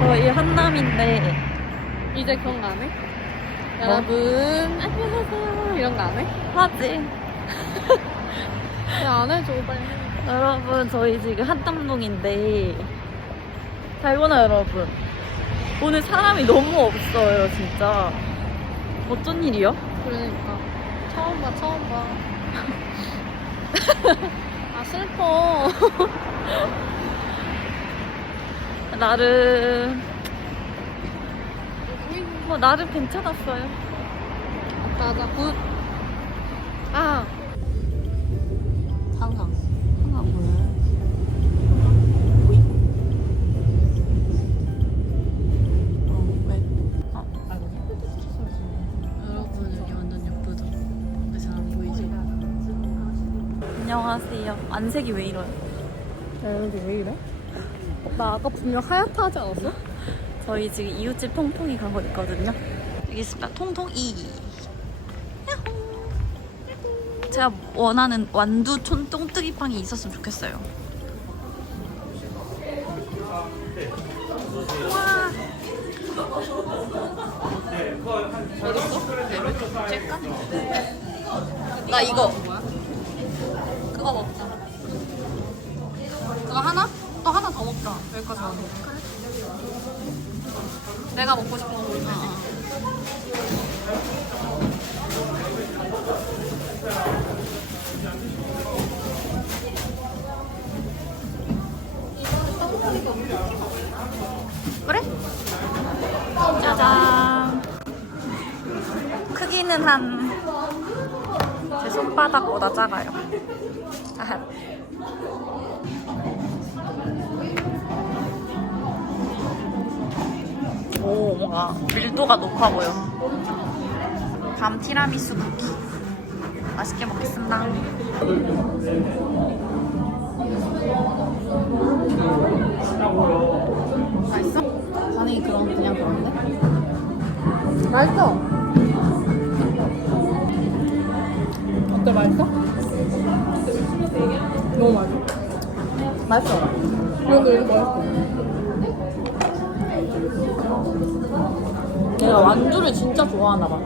저희 한남인데 이제 그런 거 안 해? 뭐? 여러분 안녕하세요 이런 거 안 해? 하지. 왜안 해줘 빨리 여러분 저희 지금 한남동인데 잘 보나 여러분 오늘 사람이 너무 없어요 진짜 어쩐 일이야? 그러니까 처음 봐 처음 봐아 슬퍼 나름 뭐 나름 괜찮았어요 맞아 굿 아. 한강 한강 보여요? 어, 왜? 여러분 여기 완전 예쁘죠? 근데 잘안 보이지? 안녕하세요 안색이 왜 이래요? 야 여기 왜 이래? 나 아까 분명 하얗다 하지 않았어? 저희 지금 이웃집 통통이 가고 있거든요. 여기 있습니다. 통통이. 제가 원하는 완두 촌똥뜨기 빵이 있었으면 좋겠어요. 와. 나 이거. 먹자 여기까지 왔는데 내가 먹고 싶은 거 고르면? 그래? 짜잔. 크기는 한 제 손바닥보다 작아요. 뭔가 밀도가 높아 보여. 밤 티라미수 쿠키. 맛있게 먹겠습니다. 맛있어? 반응이 그런 그냥 그런데? 맛있어 어때 맛있어? 너무 맛있어 맛있어. 그래도 이거 맛있어 내가 완두를 진짜 좋아하나 봐.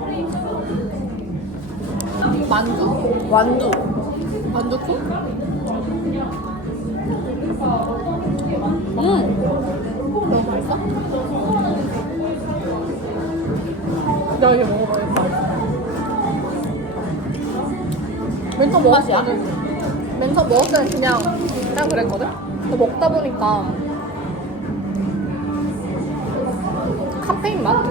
만두? 완두. 만두국? 음. 너무 맛있어? 나 이거 먹어봐야겠다 맨 처음 먹었을 맛이야? 때는 맨 처음 먹었을 때는 그냥 그냥 그랬거든? 근데 먹다 보니까 카페인 맛?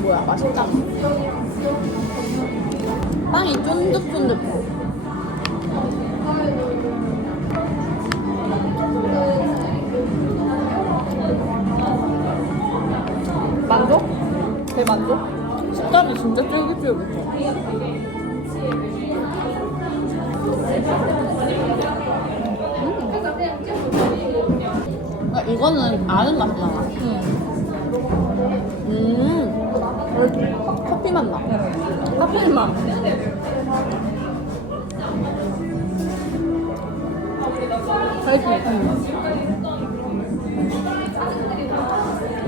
뭐야, 맛있다. 빵이 쫀득쫀득해. 만족? 대만족? 식감이 진짜 쫄깃쫄깃해. 아, 이거는 아는 맛이 나나? 음, 커피 맛 나. 카페인 맛 알지?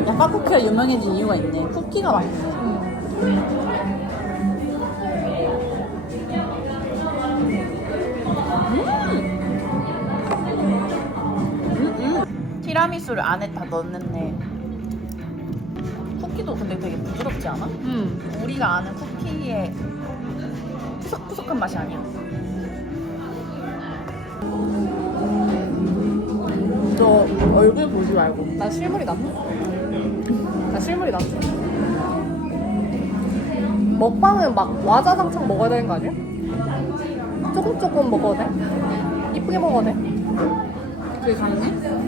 약간 쿠키가 유명해진 이유가 있네. 쿠키가 맛있네. 음, 음. 티라미수를 안에 다 넣었네. 쿠키도 근데 되게 부드럽지 않아? 응. 우리가 아는 쿠키의 푸석푸석한 맛이 아니야. 너 얼굴 보지 말고. 나 실물이 낫네. 나 실물이 낫지. 먹방은 막 와자장창 먹어야 되는 거 아니야? 조금 조금 먹어도 돼? 이쁘게 먹어도 돼? 그게 가능해?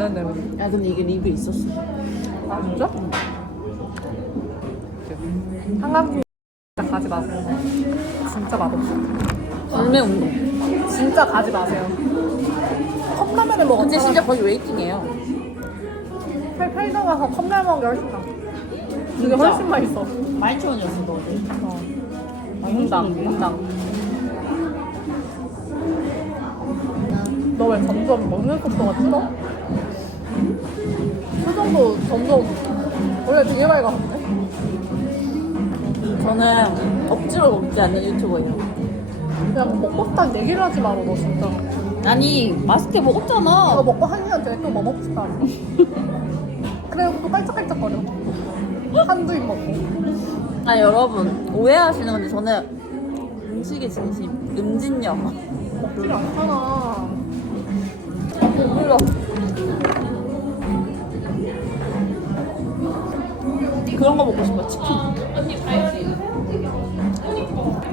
안. 우리. 야 근데 이게 리뷰 있었어. 아 진짜? 한강 진짜 가지 마세요. 진짜 맛없어. 불매 운동. 진짜 가지 마세요. 컵라면을 먹었 근데 진짜 거기 웨이팅이에요. 팔 팔다가 컵라면 먹은 게 훨씬 나. 이게 진짜? 훨씬 맛있어. 12,000원이었어 너 어제. 어. 인당, 인당. 너 왜 점점 먹는 속도가 줄어? 표정도 점점 원래 되게 밝았는데? 저는 억지로 먹지 않는 유튜버예요. 그냥 뭐 먹고 싶다는 얘기를 하지 마라 너 진짜. 아니, 맛있게 먹었잖아. 이거 먹고 한 시간 뒤에 또 뭐 먹고 싶다. 그래 또 깔짝깔짝거려. 한두 입 먹고. 아 여러분 오해하시는 건데 저는 음식의 진심 음진녀 먹질 않잖아. 물러 그런 거 먹고 싶어 치킨.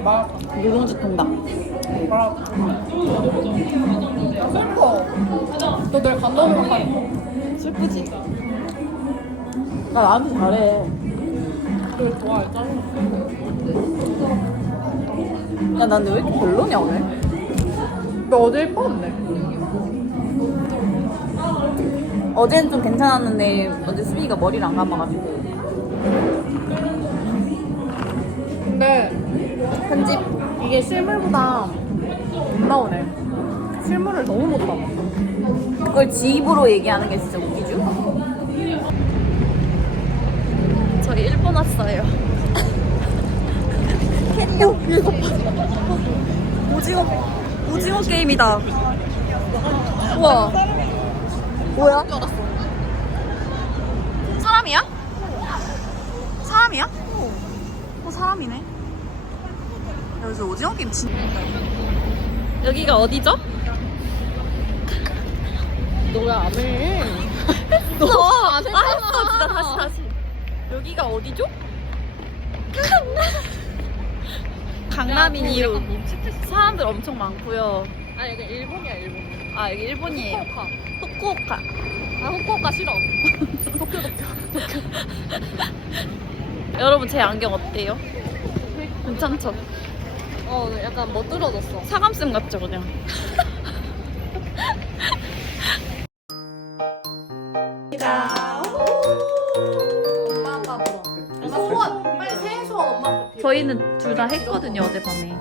말 누룽지 통닭 말 슬퍼 너 내일 간다고 생각하니까 슬프지? 나 나한테 잘해. 그걸 좋아해 짜증나. 야 나는 왜 이렇게 별로냐 오늘? 너 어제 예뻤네. 어제는 좀 괜찮았는데 어제 수빈이가 머리를 안 감아가지고 근데 편집 이게 실물보다 못 나오네 실물을 너무 못 담아 그걸 지 입으로 얘기하는 게 진짜 웃기죠? 저희 일본 왔어요. 봐. 오징어 오징어 게임이다. 우와. 뭐야? 사람이야? 어 사람이네. 여기서 오징어 게임 진. 여기가 어디죠? 너가 안 해 너안 했잖아. 아, 진짜 다시 다시. 여기가 어디죠? 강남인 이유 사람들 엄청 많고요. 아 여기 일본이야 일본 아 여기 일본이에요. 후쿠오카 후쿠오카. 아 후쿠오카 싫어 여러분 제 안경 어때요? 괜찮죠? 어 약간 멋들어졌어 사감쌤 같죠 그냥. 엄마 아빠 보러 소원 빨리 새해 소원 엄마 아빠 빌어. 저희는 둘 다 했거든요 어젯밤에.